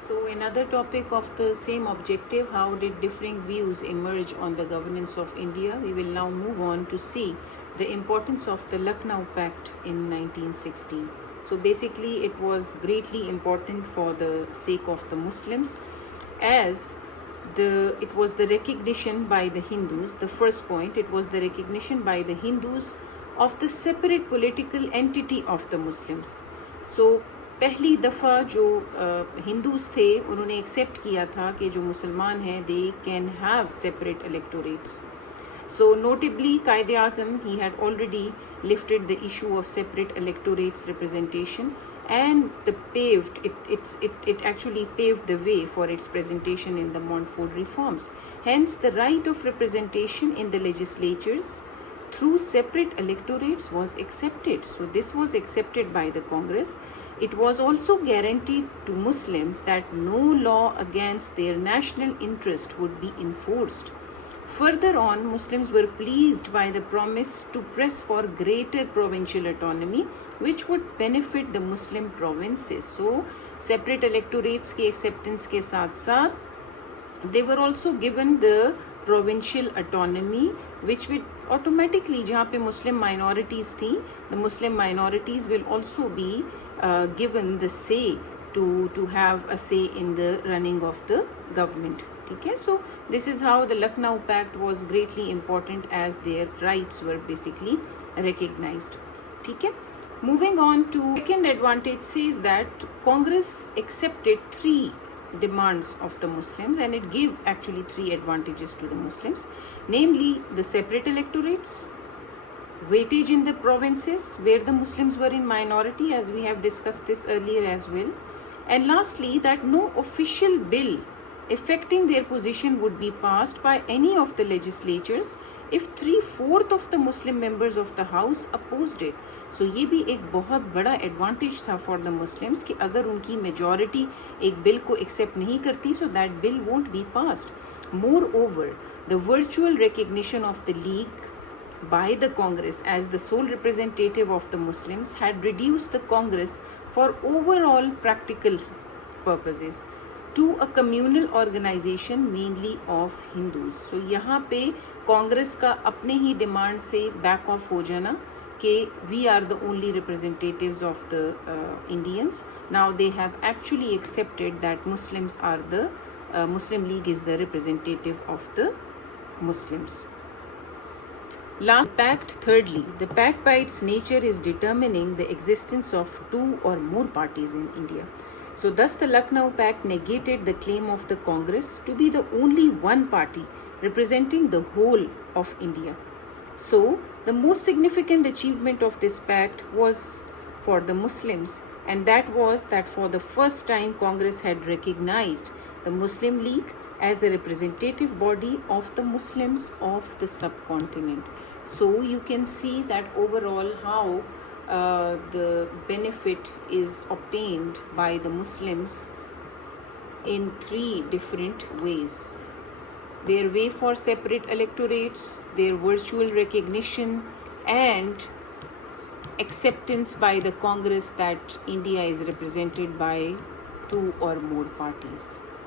So another topic of the same objective, how did differing views emerge on the governance of India? We will now move on to see the importance of the Lucknow Pact in 1916. So basically it was greatly important for the sake of the Muslims, as it was the recognition by the Hindus. The first point, it was the recognition by the Hindus of the separate political entity of the Muslims. So पहली दफ़ा जो Hindus थे उन्होंने accept किया था कि जो मुसलमान हैं they can have separate electorates. So notably, Qaid-e-Azam, he had already lifted the issue of separate electorates representation, and it actually paved the way for its presentation in the Montfort reforms. Hence, the right of representation in the legislatures through separate electorates was accepted. So this was accepted by the Congress. It was also guaranteed to Muslims that no law against their national interest would be enforced. Further on, Muslims were pleased by the promise to press for greater provincial autonomy, which would benefit the Muslim provinces. So, separate electorates की acceptance के साथ they were also given the provincial autonomy, which would automatically, जहाँ पे Muslim minorities थी, the Muslim minorities will also be given the say to have a say in the running of the government. Okay, so this is how the Lucknow Pact was greatly important, as their rights were basically recognized. Okay, moving on to second advantage, says that Congress accepted three demands of the Muslims, and it gave actually three advantages to the Muslims, namely the separate electorates, weightage in the provinces where the Muslims were in minority, as we have discussed this earlier as well, and lastly that no official bill affecting their position would be passed by any of the legislatures if 3/4 of the Muslim members of the house opposed it. So ये भी एक बहुत बड़ा advantage था for the Muslims कि अगर उनकी majority एक बिल को एक्सेप्ट नहीं करती, so that bill won't be passed. Moreover, the virtual recognition of the League by the Congress as the sole representative of the Muslims had reduced the Congress for overall practical purposes to a communal organization mainly of Hindus. So यहाँ पे कांग्रेस का अपने ही demand से back of हो जाना कि we are the only representatives of the Indians. Now they have actually accepted that Muslims are the Muslim League is the representative of the Muslims. Last pact, thirdly, the pact by its nature is determining the existence of two or more parties in India. So thus the Lucknow Pact negated the claim of the Congress to be the only one party representing the whole of India. So the most significant achievement of this pact was for the Muslims, and that was that for the first time Congress had recognized the Muslim League as a representative body of the Muslims of the subcontinent. So you can see that overall how the benefit is obtained by the Muslims in three different ways. Their way for separate electorates, their virtual recognition, and acceptance by the Congress that India is represented by two or more parties.